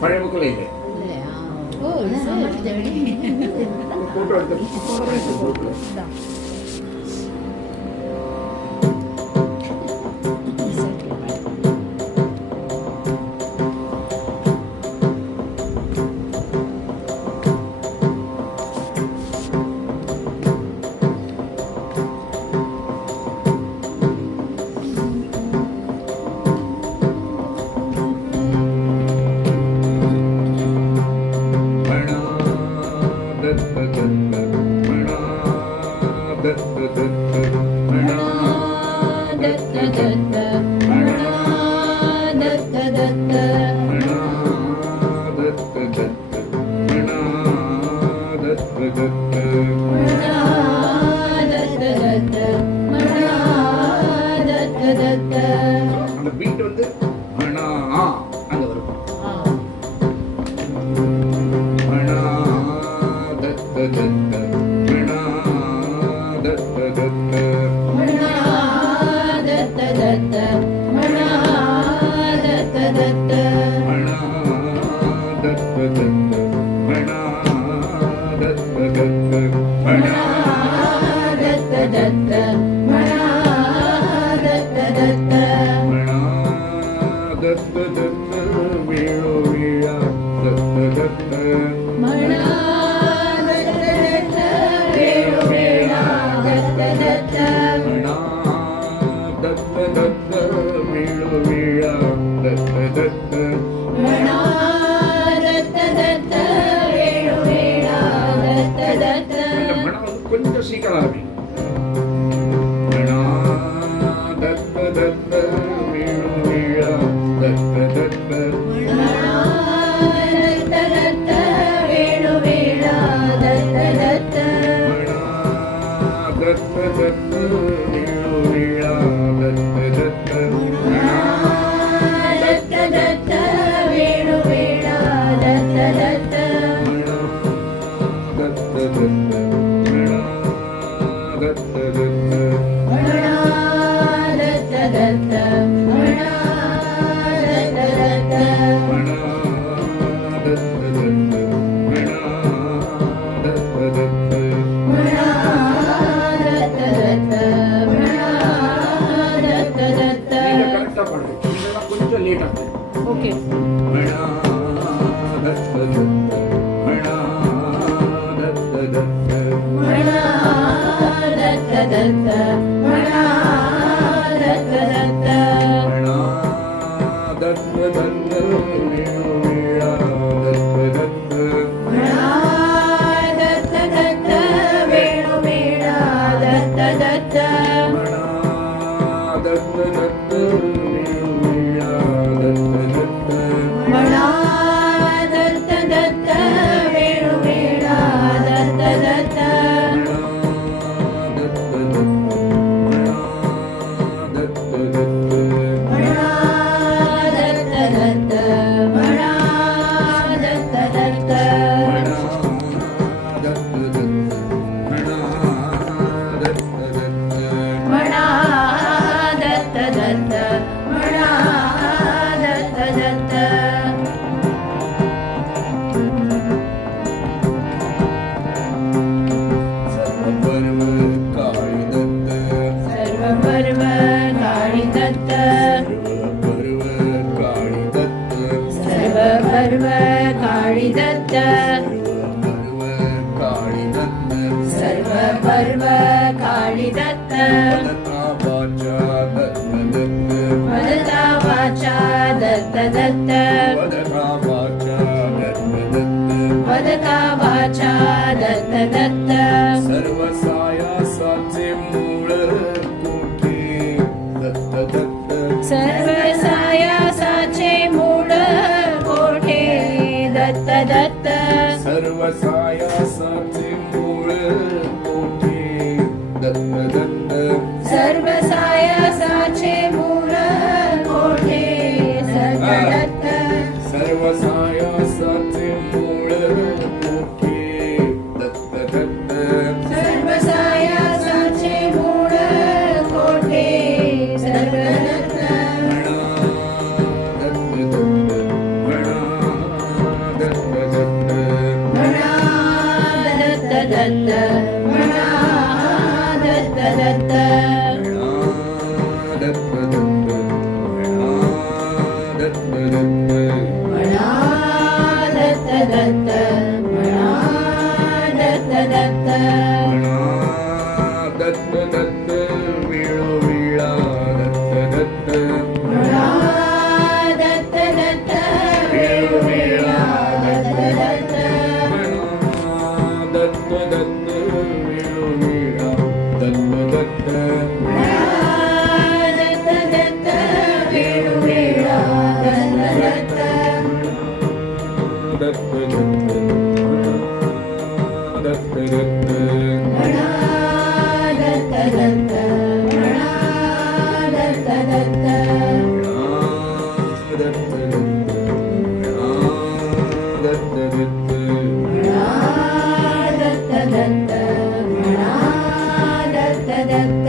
പഴയ ബുക്കിലെ ഇല്ലേ? ഫോട്ടോ എടുത്ത് அந்த பீட் வந்து மணா அங்க வரும். மணா தத்த தத்த மணா தத்த தத்த மணா தத்த தத்த மணா தத்த தத்த மணா தத்த தத்த மணா தத்த தத்த மணா தத்த தத்த மணா தத்த தத்த மணா தத்த தத்த வீழோ வீழா தத்த தத்த மணா தத்த தத்த வீழோ வீழா தத்த தத்த மணா தத்த தத்த வீழோ வீழா தத்த தத்த மணா தத்த தத்த வீழோ வீழா தத்த தத்த. இந்த மணா வந்து கொஞ்சம் சீக்கிரம் ஆரம்பிக்கும். மணா தத்த தத்த வீழோ வீழா தத்த தத்த மணா தத்த தத்த வீழோ வீழா தத்த தத்த மணா தத்த தத்த வீழோ வீழா தத்த தத்த மணா தத்த தத்த வீழோ வீழா தத்த தத்த மணா தத்த தத்த மணா தத்த தத்த மணா தத்த தத்த மணா தத்த தத்த மணா தத்த தத்த மணா தத்த தத்த மணா தத்த தத்த மணா தத்த தத்த. நீங்க கரெக்டா பாடுங்க. இதெல்லாம் கொஞ்சம் லேட் ஆகுது. ஓகே. மணா தத்த தத்த மணா தத்த தத்த மணா தத்த தத்த மணா தத்த தத்த மணா தத்த தத்த வீழோ வீழா தத்த தத்த மணா தத்த தத்த வீழோ வீழா தத்த தத்த மணா தத்த தத்த வீழோ வீழா தத்த தத்த மணா தத்த தத்த வீழோ வீழா தத்த தத்த மணா தத்த தத்த மணா தத்த தத்த மணா தத்த தத்த மணா தத்த தத்த மணா தத்த தத்த மணா தத்த தத்த மணா தத்த தத்த மணா தத்த தத்த. சர்வபர்வ காளி தத்த சர்வபர்வ காளி தத்த சர்வபர்வ காளி தத்த சர்வபர்வ காளி தத்த சர்வபர்வ காளி தத்த வததா வாச்சா தத்த தத்த வததா வாச்சா தத்த தத்த சர்வசாயா சாட்சி மூல கோட்டி தத்த தத்த சர்வசாயா சாட்சி மூல கோட்டி தத்த தத்த சர்வசாயா சாட்சி மூல கோட்டி தத்த தத்த சர்வசாயா சாட்சி மூல கோட்டி தத்த தத்த சர்வசாயா சாட்சி மூல கோட்டி தத்த தத்த म्हणा दत्त दत्त म्हणा दत्त दत्त म्हणा दत्त दत्त म्हणा दत्त म्हणा दत्त दत्त दत्त वेळोवेळा दत्त दत्त म्हणा दत्त दत्त वेळोवेळा दत्त दत्त म्हणा दत्त दत्त वेळोवेळा दत्त दत्त म्हणा दत्त दत्त वेळोवेळा दत्त दत्त दत्त दत्त दत्त दत्त म्हणा दत्त दत्त म्हणा दत्त दत्त दत्त दत्त म्हणा दत्त दत्त म्हणा दत्त दत्त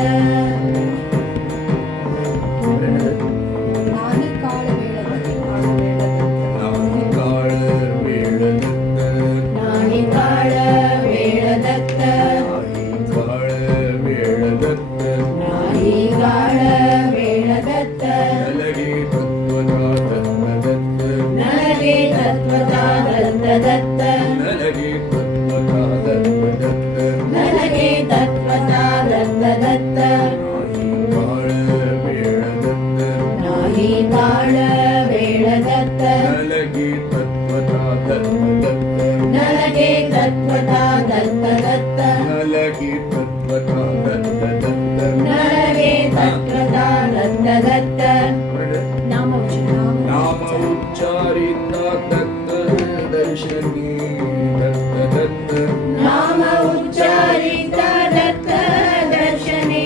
नाही काळ वेळ दत्त नाही काळ वेळ दत्त नाही काळ वेळ दत्त नाही काळ वेळ दत्त नलगे तत्वता दत्त दत्त नलगे तत्वता दत्त दत्त नाही काळ वेळ दत्त नलगे तत्वता दत्त दत्त नलगे तत्वता दत्त दत्त नलगे तत्वता दत्त दत्त नलगे तत्वता दत्त दत्त नाम नाम उच्चारिता दत्त दर्शनी दत्त दत्त नाम उच्चारिता दत्त दर्शने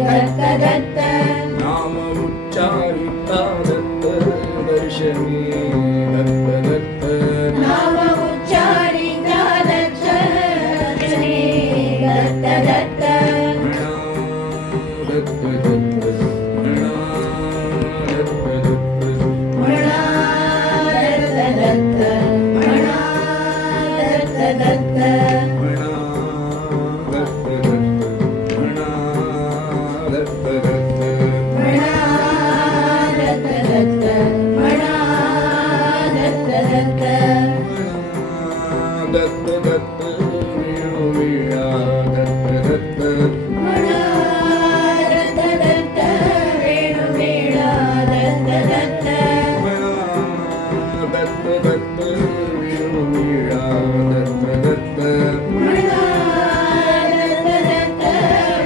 दत्त दत्त नाम उच्चारिता दत्त दर्शनी दत्त दत्त नाम उच्चारिता दत्त दर्शने दत्त दत्त म्हणा दत्त दत्त म्हणा दत्त दत्त म्हणा दत्त दत्त म्हणा दत्त दत्त म्हणा दत्त दत्त म्हणा दत्त दत्त म्हणा दत्त दत्त म्हणा दत्त दत्त दत्त दत्त वेळोवेळा दत्त दत्त म्हणा दत्त दत्त वेळोवेळा दत्त दत्त म्हणा दत्त दत्त वेळोवेळा दत्त दत्त म्हणा दत्त दत्त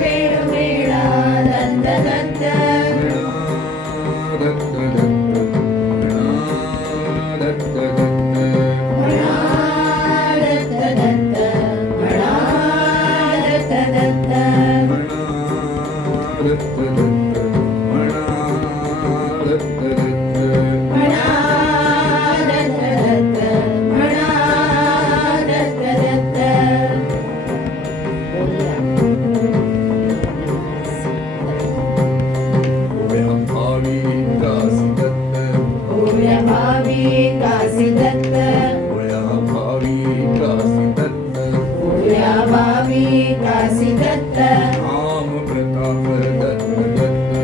वेळोवेळा दत्त दत्त म्हणा दत्त दत्त म्हणा दत्त दत्त म्हणा दत्त दत्त म्हणा दत्त दत्त म्हणा दत्त दत्त म्हणा दत्त दत्त म्हणा दत्त दत्त म्हणा दत्त दत्त उभ्या भावी दासी दत्त उभ्या भावी कासी दत्त उभ्या भावी दासी दत्त उभ्या भावी कासी दत्त नाम प्रताप दत्त दत्त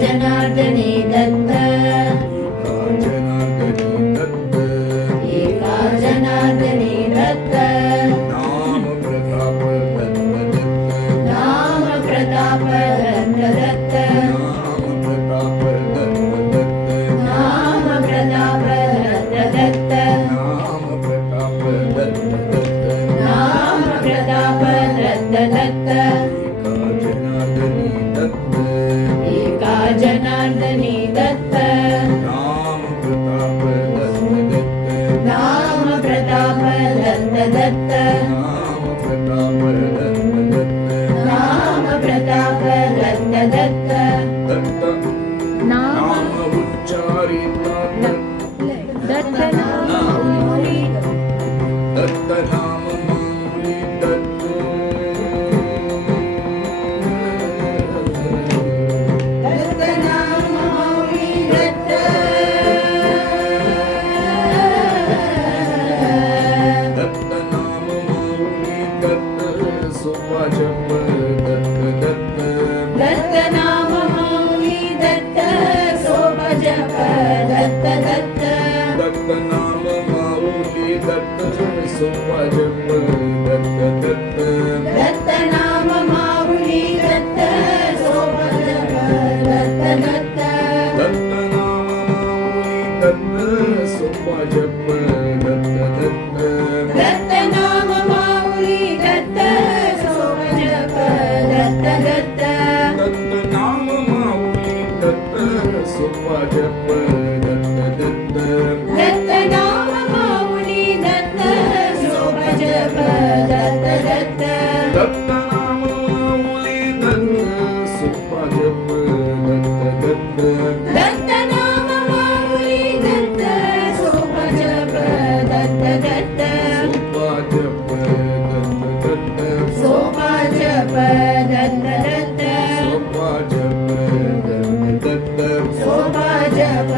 जनार्दनी दत्त एका जनार्दनी दत्त नाम प्रताप दत्त नाम प्रताप दत्त नाम प्रताप दत्त एका जनार्दनी दत्त नाम प्रताप दत्त नाम प्रताप दत्त नाम उच्चारिता दत्त नामोली दत्त नाम माऊली दत्त दत्त नाम माऊली दत्त दत्त नाम माऊली दत्त सोपा जप दत्त दत्त दत्त नाम माऊली दत्त सोप जप दत्त दत्त दत्त नाम माऊली दत्त सोपा जप दत्त दत्त दत्त नाम माऊली दत्त सोप जप दत्त दत्त दत्त नाम माऊली दत्त सोपा जप दत्त दत्त दत्त नाम माऊली दत्त सोप जप दत्त दत्त दत्त नाम माऊली दत्त सोपा जप दत्त दत्त दत्त नाम माऊली दत्त सोप जप दत्त दत्त दत्त नाम माऊली दत्त सोपा जप दत्त दत्त दत्त नाम माऊली दत्त सोप जप दत्त दत्त सोपा जप दत्त दत्त सोप जप दत्त दत्त सोपा जप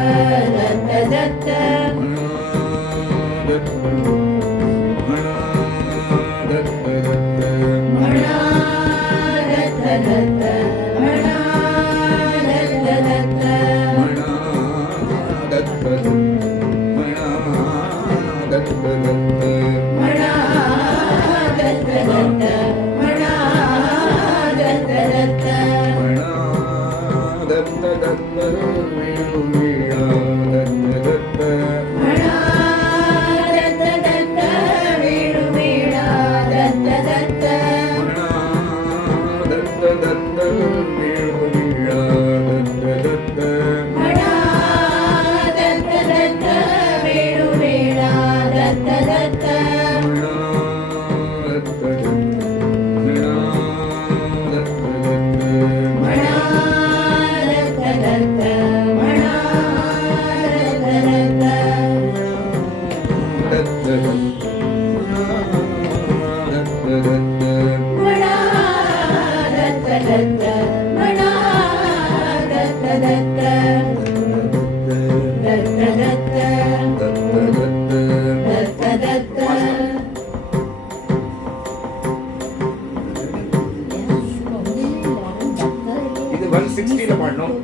160 பாடணும்.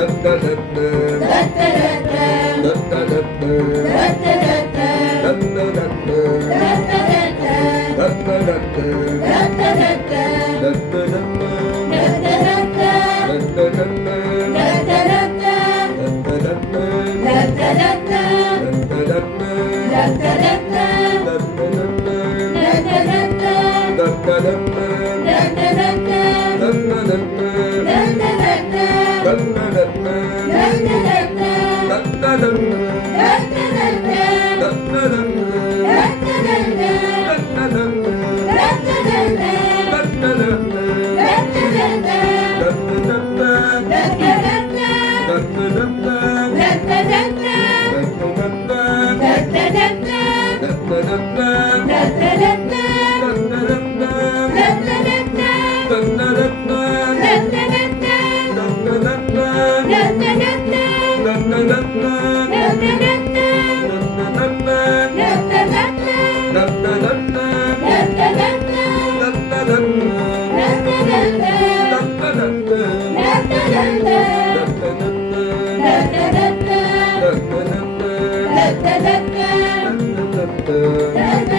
Da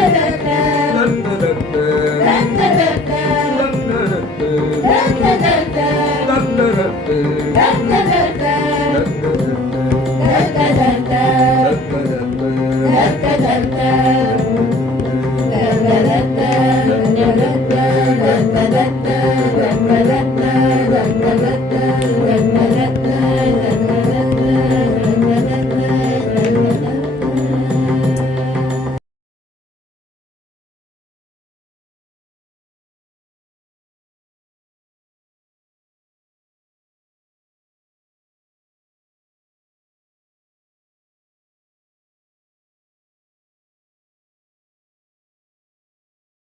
da da